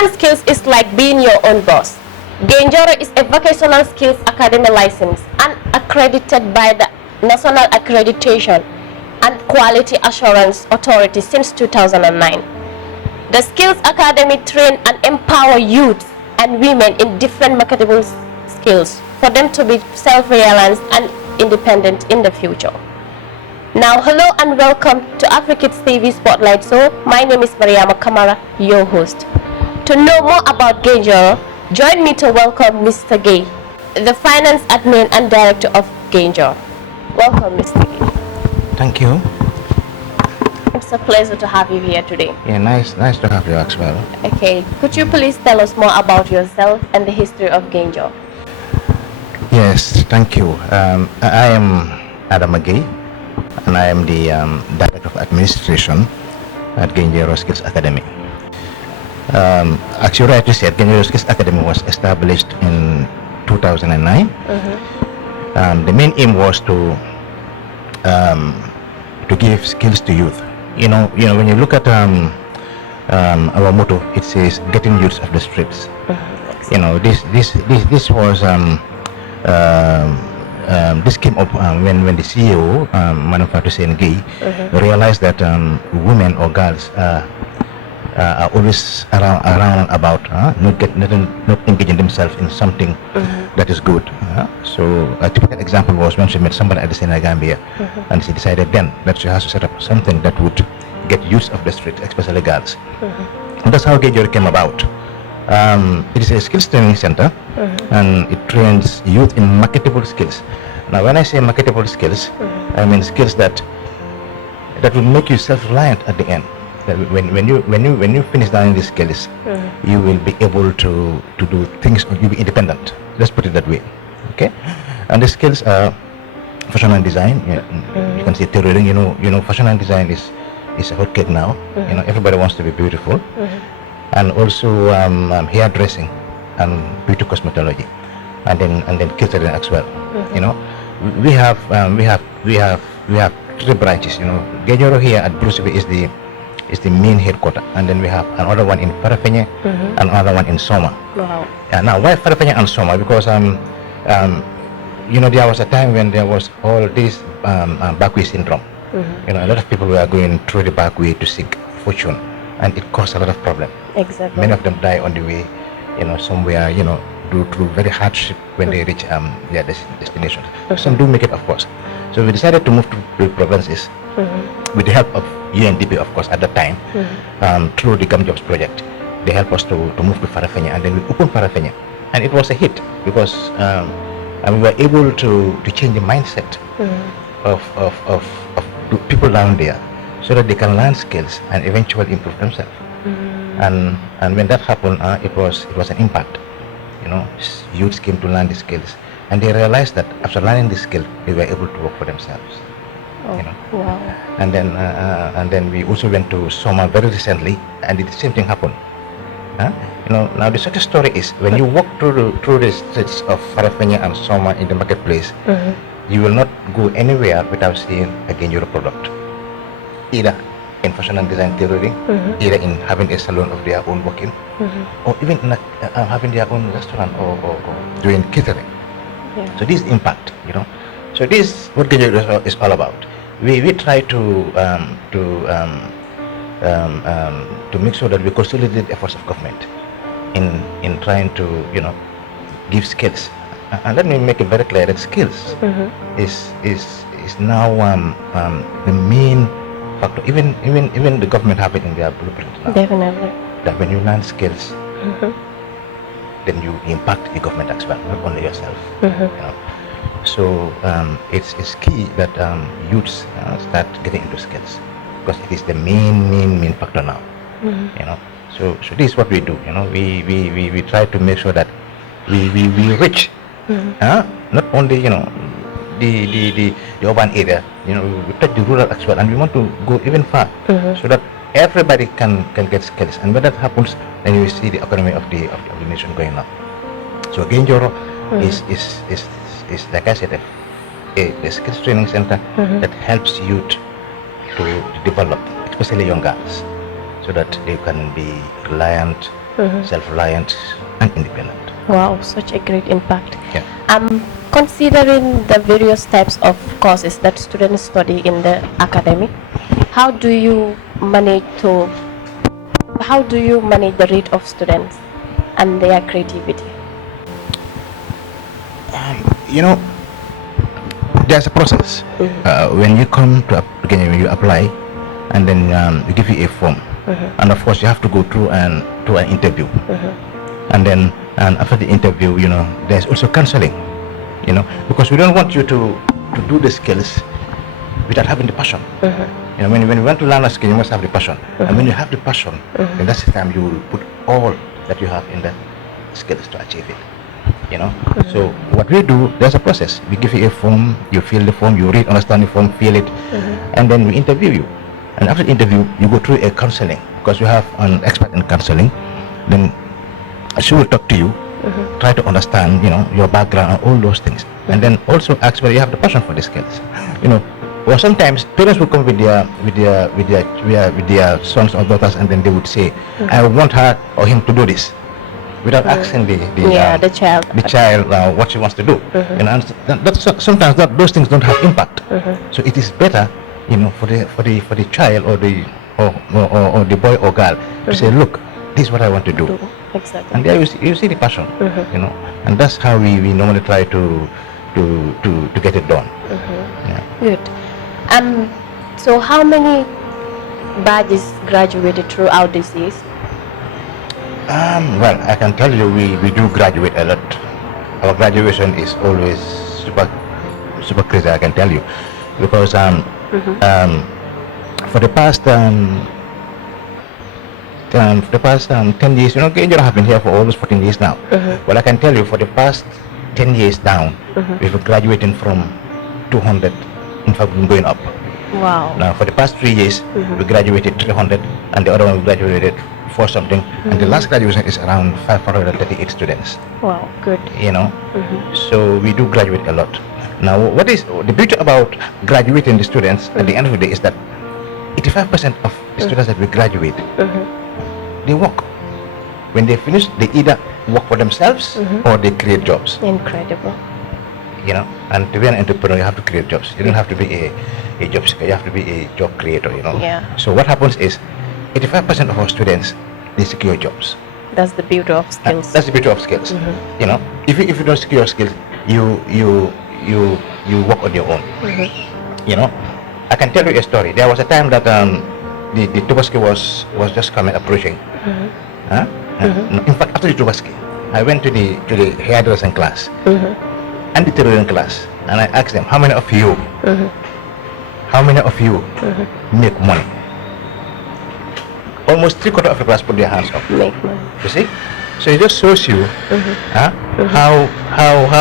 learn skills is like being your own boss. Gaye Njorro is a vocational skills academy license and accredited by the National Accreditation and Quality Assurance Authority since 2009. The Skills Academy train and empower youth and women in different marketable skills for them to be self-reliant and independent in the future. Now, hello and welcome to Africa's TV Spotlight Show. My name is Mariama Kamara, your host. To know more about Gaye Njorro, join me to welcome Mr. Gaye, the Finance Admin and Director of Gaye Njorro. Welcome, Mr. Gaye. Thank you. It's a pleasure to have you here today. Yeah, nice to have you as well. Okay, could you please tell us more about yourself and the history of Gaye Njorro? Yes, thank you. I am Adam Gaye, and I am the Director of Administration at Gaye Njorro Skills Academy. As you rightly said, Gaye Njorro Skills Academy was established in 2009. The main aim was to give skills to youth. You know, when you look at our motto, it says "Getting youths off the streets." You know, this was this came up when the CEO, Manufacturer Hussein Gaye, realized that women or girls are always around about not engaging themselves in something that is good. So a typical example was when she met somebody at the Senegambia, and she decided then that she has to set up something that would get youth off the street, especially girls. And that's how Gaye Njorro came about. It is a skills training center, and it trains youth in marketable skills. Now, when I say marketable skills, I mean skills that will make you self-reliant at the end. That when you finish learning these skills, you will be able to do things. You'll be independent. Let's put it that way. Okay. And the skills are fashion and design. You can see tailoring. You know, fashion and design is a hot cake now. You know, everybody wants to be beautiful. And also hairdressing and beauty cosmetology, and then catering as well. You know, we have 3 branches. You know, Gaye Njorro here at Bruce is the main headquarters, and then we have another one in Farafenni and another one in Soma. Wow. Now, why Farafenni and Soma? Because you know, there was a time when there was all this backway syndrome. You know, a lot of people were going through the backway to seek fortune, and it caused a lot of problems. Exactly. Many of them die on the way, you know, somewhere, you know, through very hardship when they reach their destinations. Some do make it, of course. So we decided to move to the provinces with the help of UNDP, of course, at that time, through the Gum Jobs project. They helped us to move to Farafenni, and then we opened Farafenni, and it was a hit because we were able to change the mindset of people down there, so that they can learn skills and eventually improve themselves. And when that happened, it was an impact. You know, youths came to learn the skills, and they realized that after learning the skill, they were able to work for themselves. Oh, you know. wow. And then we also went to Soma very recently, and the same thing happened. You know, now the success story is when you walk through the streets of Farafenni and Soma in the marketplace, you will not go anywhere without seeing a Gaye Njorro product, either in fashion and design tailoring, either in having a salon of their own working, or even in having their own restaurant or doing catering. Yeah. So this impact, you know. So this is what Gaye Njorro is all about. We try to make sure that we consolidate the efforts of government in trying to, you know, give skills. And let me make it very clear that skills is now the main factor. Even the government have it in their blueprint now. Definitely. That when you learn skills, then you impact the government as well, not only yourself. You know. So it's key that youths start getting into skills, because it is the main factor now. You know. So this is what we do. You know, we try to make sure that we reach not only, you know, the urban area, you know, we touch the rural as well, and we want to go even far, so that everybody can get skills. And when that happens, then you see the economy of the nation going up. So Gaye Njorro is like I said, a skills training center that helps youth to develop, especially young girls, so that they can be reliant self-reliant, and independent. Wow, such a great impact. Yeah. Considering the various types of courses that students study in the academy, how do you manage the rate of students and their creativity? You know, there's a process. When you come to when you apply, and then we give you a form, and of course you have to go through an interview, and then after the interview, you know, there's also counseling, you know, because we don't want you to do the skills without having the passion. You know, when you want to learn a skill, you must have the passion, and when you have the passion, then that's the time you will put all that you have in the skills to achieve it. You know, so what we do, there's a process. We give you a form, you fill the form, you read, understand the form, fill it, and then we interview you. And after the interview, you go through a counseling, because you have an expert in counseling. Then she will talk to you, try to understand, you know, your background and all those things, and then also ask whether you have the passion for the skills. You know, or sometimes parents will come with their sons or daughters, and then they would say, "I want her or him to do this," without asking the child what she wants to do. You know, and sometimes those things don't have impact. So it is better, you know, for the child or the boy or girl to say, "Look, this is what I want to do." Exactly. And there you see the passion, you know, and that's how we normally try to get it done. Yeah. Good. So how many badges graduated throughout this years? Well, I can tell you we do graduate a lot. Our graduation is always super crazy, I can tell you, because for the past 10 years, you know, Gaye Njorro have been here for almost 14 years now. Well, I can tell you, for the past 10 years down, we've been graduating from 200, in fact, we've been going up. Wow. Now, for the past 3 years, we graduated 300, and the other one we graduated for something, and the last graduation is around 538 students. Wow, good. You know, so we do graduate a lot. Now, what is the beauty about graduating the students at the end of the day is that 85% of the students that we graduate, they work. When they finish, they either work for themselves or they create jobs. Incredible. You know, and to be an entrepreneur, you have to create jobs. You don't have to be a job seeker, you have to be a job creator, you know. Yeah. So what happens is 85% of our students, they secure jobs. That's the beauty of skills. That's the beauty of skills. You know, if you don't secure skills, you work on your own. You know, I can tell you a story. There was a time that the Tubaski was just approaching. In fact, after the Tubaski, I went to the hairdressing class and the tailoring class, and I asked them, how many of you make money? Almost 3/4 of the class put their hands up. Make money. You see, so it just shows you how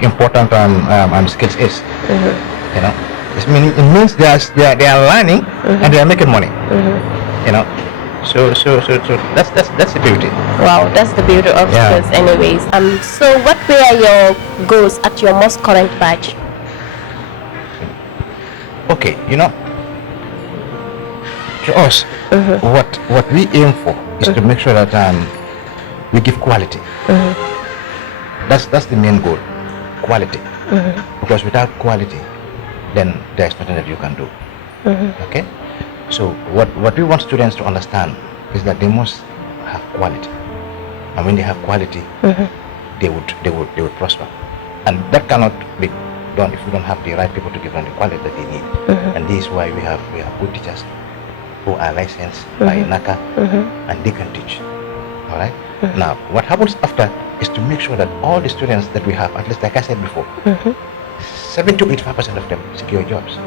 important skills is. You know, it means they are learning and they are making money. You know, so that's the beauty. Wow, that's the beauty of skills, anyways. So what were your goals at your most current batch? Okay, you know, to us, what we aim for is to make sure that we give quality. That's the main goal, quality. Because without quality, then there's nothing that you can do. Okay, so what we want students to understand is that they must have quality, and when they have quality, they would prosper, and that cannot be done if we don't have the right people to give them the quality that they need. And this is why we have good teachers who are licensed by NACA, and they can teach. All right. Now, what happens after is to make sure that all the students that we have, at least like I said before, 70 to 85% of them secure jobs,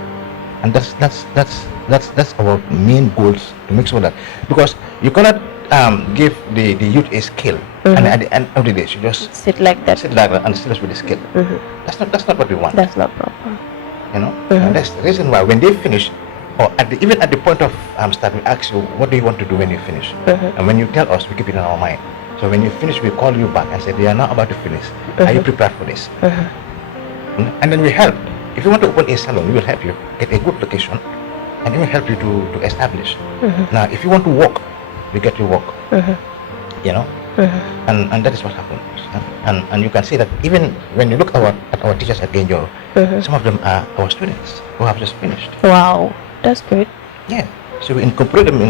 and that's our main goals, to make sure that, because you cannot give the youth a skill and at the end of the day you just sit like that and still with the skill. That's not what we want. That's not proper. You know, and that's the reason why when they finish, or even at the point of start, we ask you, what do you want to do when you finish? And when you tell us, we keep it in our mind. So when you finish, we call you back and say, they are now about to finish. Are you prepared for this? And then we help. If you want to open a salon, we will help you get a good location, and we will help you to establish. Now, if you want to work, we get you work. You know, And that is what happens. And you can see that even when you look at our teachers at Gaye Njorro, some of them are our students who have just finished. Wow, that's good. Yeah. So we incorporate them in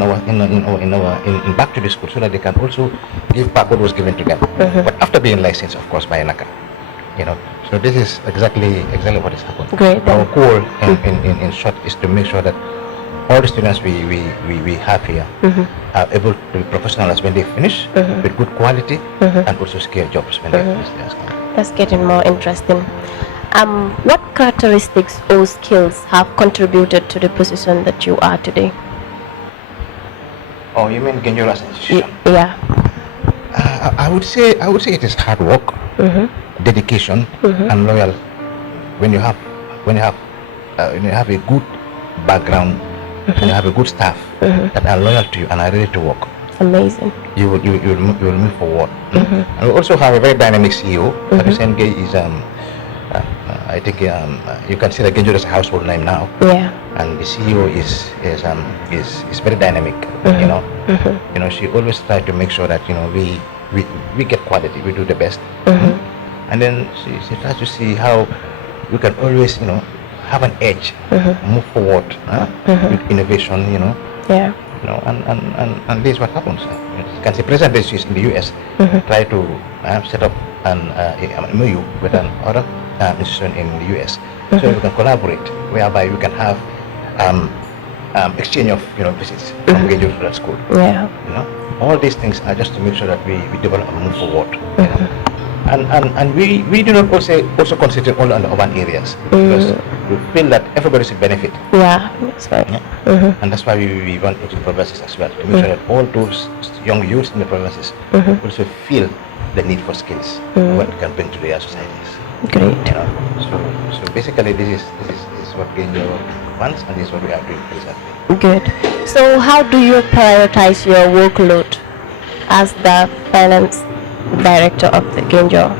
back to the school so that they can also give back what was given to them. But after being licensed, of course, by NACA. So this is exactly what is happening. Great. Our goal in short is to make sure that all the students we have here are able to be professionals when they finish with good quality and also secure jobs when they finish their school. That's getting more interesting. What characteristics or skills have contributed to the position that you are today? Oh, you mean Gaye Njorro as an institution? Yeah. I would say it is hard work, dedication, and loyal. When you have a good background and you have a good staff that are loyal to you and are ready to work, amazing. You will move forward. And we also have a very dynamic CEO. Hussein Gaye is I think you can see that Gaye Njorro is a household name now. Yeah. And the CEO is very dynamic. She always tries to make sure that we get quality, we do the best. And then she tries to see how we can always have an edge, move forward with innovation. Yeah. And this is what happens. You can see President is in the US try to set up an MOU with another institution in the US, so we can collaborate, whereby we can have exchange of visits from Gaye Njorro to that school. Yeah. All these things are just to make sure that we develop and move forward. And we do not also consider all on the urban areas because we feel that everybody should benefit. Yeah, that's right. And that's why we went into the provinces as well, to make sure that all those young youths in the provinces also feel the need for skills, what they can bring to their societies. Great. So basically this is what Gaye Njorro wants, and this is what we are doing exactly. Good. So how do you prioritize your workload as the finance director of the Gaye Njorro?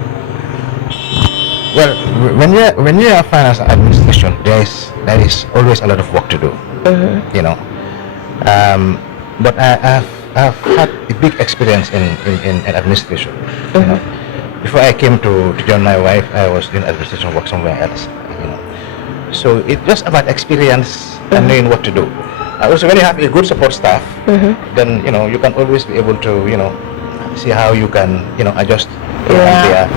Well, when you are finance administration, there is always a lot of work to do. But I've had a big experience in administration. Before I came to join my wife, I was doing administration work somewhere else. So it's just about experience and knowing what to do. I also, when you have a good support staff, then you can always be able to see how you can adjust here and there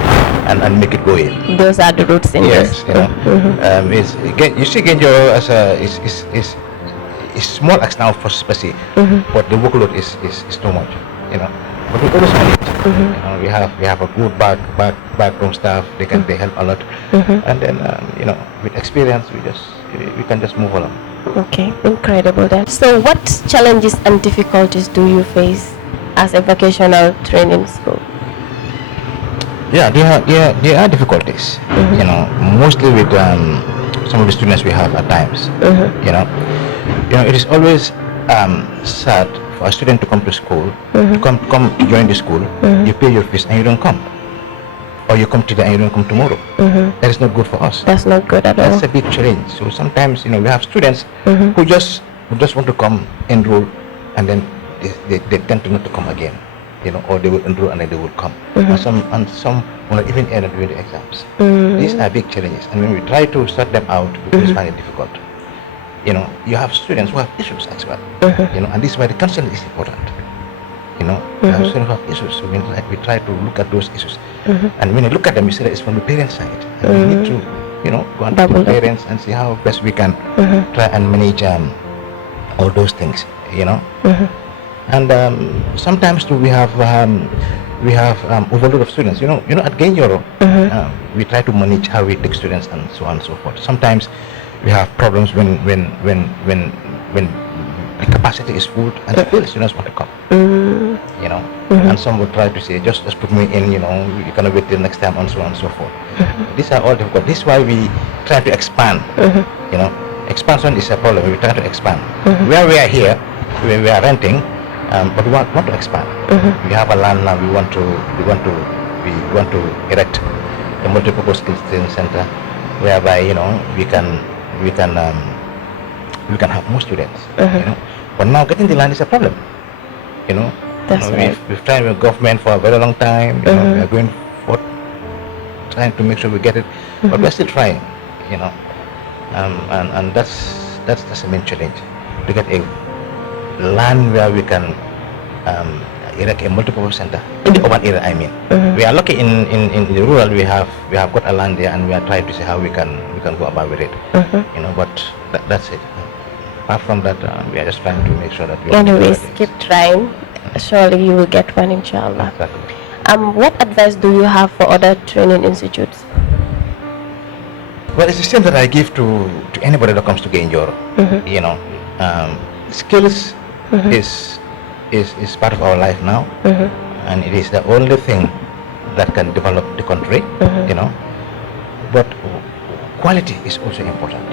and make it go in. Those are the roots in this. You see Gaye Njorro as is small as now for space, but the workload is too much. But we always manage. We have a good backroom staff. They help a lot, and then with experience we can just move along. Okay, incredible then. So what challenges and difficulties do you face as a vocational training school? Yeah, there are difficulties. Mostly with some of the students we have at times. It is always sad for a student to come to school, to come to join the school. You pay your fees and you don't come, or you come today and you don't come tomorrow. That is not good for us. That's not good at all. That's a big challenge. So sometimes we have students who just want to come, enroll, and then they tend to not to come again. Or they will enroll and then they will come. And some will not even end during the exams. These are big challenges, and when we try to sort them out, we always find it difficult. You have students who have issues as well. And this is why the counseling is important. You have students who have issues, so we try to look at those issues. And when you look at them, you see that it's from the parent side. And we need to, go and talk to parents and see how best we can try and manage all those things. And sometimes too we have overload of students. At Gaye Njorro, we try to manage how we take students and so on and so forth. Sometimes we have problems when the capacity is full and still students want to come. And some would try to say, just put me in. You cannot wait till next time, and so on and so forth. These are all difficult. This is why we try to expand. Expansion is a problem. We try to expand. Where we are here, we are renting. But we want to expand. We have a land now. We want to erect a multi-purpose skills training center, whereby we can have more students. But now getting the land is a problem. That's right. We've tried with government for a very long time. We are going for trying to make sure we get it, but we're still trying. And that's the main challenge, to get a land where we can erect a multiple center in the urban area. I mean, we are lucky in the rural. We have got a land there, and we are trying to see how we can go about with it. But that's it. Apart from that, we are just trying to make sure that we. Anyways, keep trying. Surely you will get one, inshallah. Exactly. What advice do you have for other training institutes? Well, it's the same that I give to anybody that comes to Gaye Njorro. Skills is part of our life now, and it is the only thing that can develop the country. But quality is also important.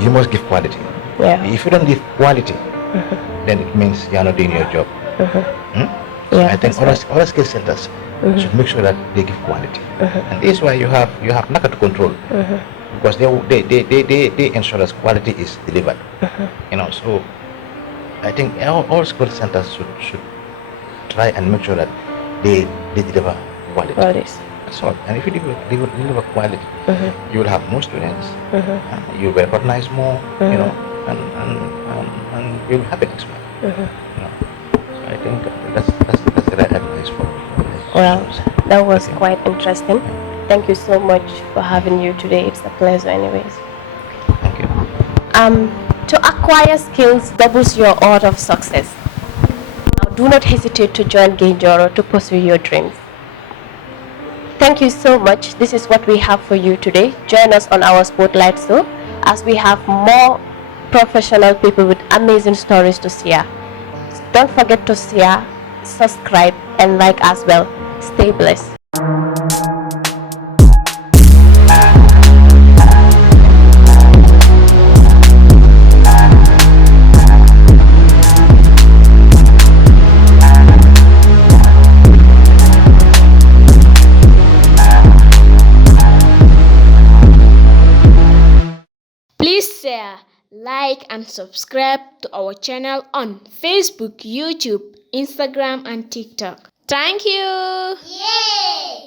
You must give quality. Yeah. If you don't give quality, then it means you are not doing your job. Yeah, I think other skill centers should make sure that they give quality, and this is why you have NACA to control, because they ensure that quality is delivered. So I think all school centers should try and make sure that they deliver quality. That's all. And if you deliver quality, you will have more students. You will recognize more. And you'll have it next month. So I think that's the right advice for. Well, that was quite interesting. Thank you so much for having you today. It's a pleasure, anyways. Thank you. To acquire skills doubles your odds of success. Now, do not hesitate to join Gaye Njorro to pursue your dreams. Thank you so much. This is what we have for you today. Join us on our Spotlight show, as we have more professional people with amazing stories to share. Don't forget to share, subscribe, and like as well. Stay blessed. Please share, like, and subscribe to our channel on Facebook, YouTube, Instagram, and TikTok. Thank you. Yay!